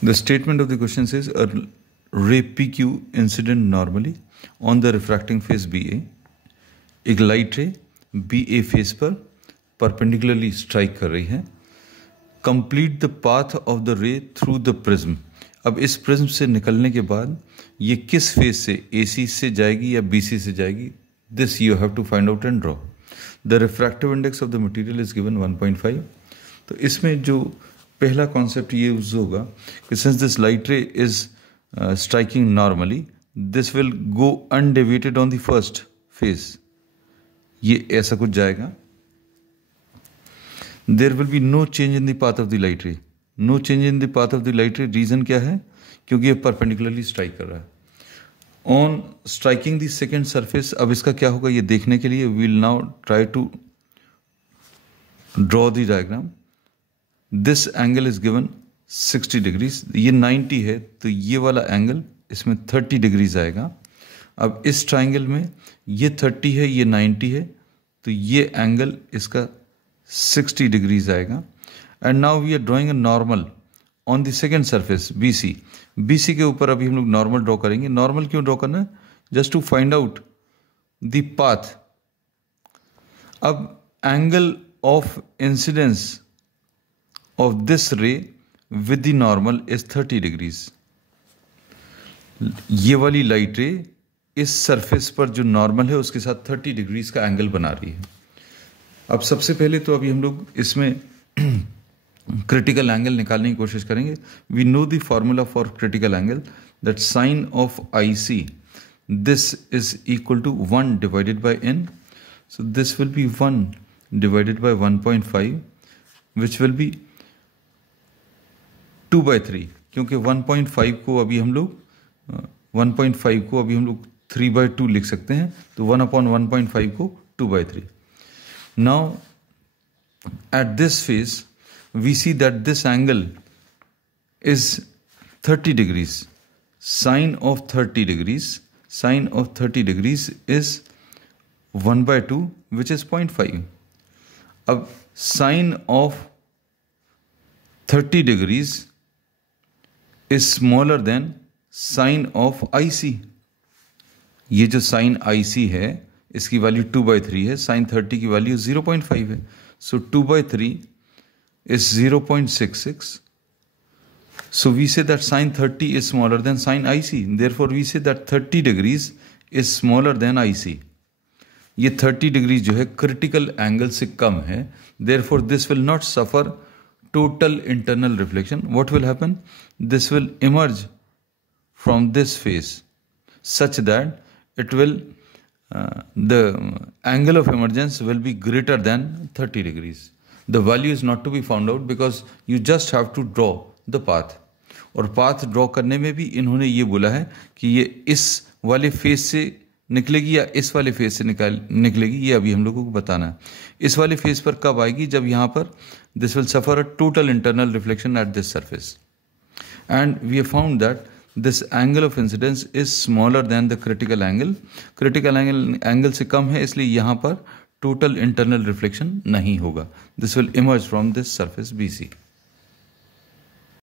The statement of the question says a ray PQ incident normally on the refracting face BA. एक light रे BA face पर perpendicularly strike कर रही है. Complete the path of the रे through the prism. अब इस prism से निकलने के बाद ये किस फेस से, AC से जाएगी या BC से जाएगी, this you have to find out and draw. The refractive index of the material is given 1.5. तो इसमें जो पहला कॉन्सेप्ट ये यूज होगा कि since this light ray is striking normally, this will go undeviated on the first face. ये ऐसा कुछ जाएगा. There will be no change in the path of the light ray. No change in the path of the light ray. Reason क्या है? क्योंकि ये perpendicularly strike कर रहा है. On striking the second surface, अब इसका क्या होगा ये देखने के लिए we'll now try to draw the diagram. This angle is given 60 degrees. ये 90 है तो ये वाला एंगल इसमें 30 डिग्रीज आएगा. अब इस ट्राइंगल में ये 30 है, ये 90 है, तो ये एंगल इसका 60 डिग्रीज आएगा. And now we are drawing a normal on the second surface BC. BC के ऊपर अभी हम लोग नॉर्मल ड्रॉ करेंगे. नॉर्मल क्यों ड्रॉ करना है? Just to find out the path. अब angle of incidence of this ray with the normal is 30 degrees. ये वाली लाइट रे इस सरफेस पर जो नॉर्मल है उसके साथ 30 डिग्रीज का एंगल बना रही है. अब सबसे पहले तो अभी हम लोग इसमें क्रिटिकल एंगल निकालने की कोशिश करेंगे. We know the formula for critical angle that sine of IC this is equal to 1 divided by n. So this will be 1 divided by 1.5 which will be 2/3. क्योंकि 1.5 को अभी हम लोग 3/2 लिख सकते हैं, तो 1/1.5 को 2/3. Now at this face we see that this angle is 30 degrees. Sine of 30 degrees is 1/2 which is 0.5. अब sine of 30 degrees is smaller than sin of IC. ये जो sin IC है इसकी वैल्यू 2/3 है, sin 30 की वैल्यू 0.5 है. सो 2/3 is 0.66. So we say that sin 30 is smaller than sin IC. Therefore we say that 30 degrees is smaller than IC. ये 30 degree जो है क्रिटिकल एंगल से कम है. Therefore this will not suffer total internal reflection. What will happen? This will emerge from this face such that it will the angle of emergence will be greater than 30 degrees. The value is not to be found out because you just have to draw the path. और path draw करने में भी इन्होंने ये बोला है कि ये इस वाले फेस से निकलेगी या इस वाले फेस से निकलेगी, ये अभी हम लोगों को बताना है. इस वाले फेस पर कब आएगी? जब यहाँ पर this will suffer a total internal reflection at this surface. And we have found that this angle of incidence is smaller than the critical angle. Critical angle से कम है, इसलिए यहाँ पर टोटल इंटरनल रिफ्लेक्शन नहीं होगा. This will emerge from this surface BC.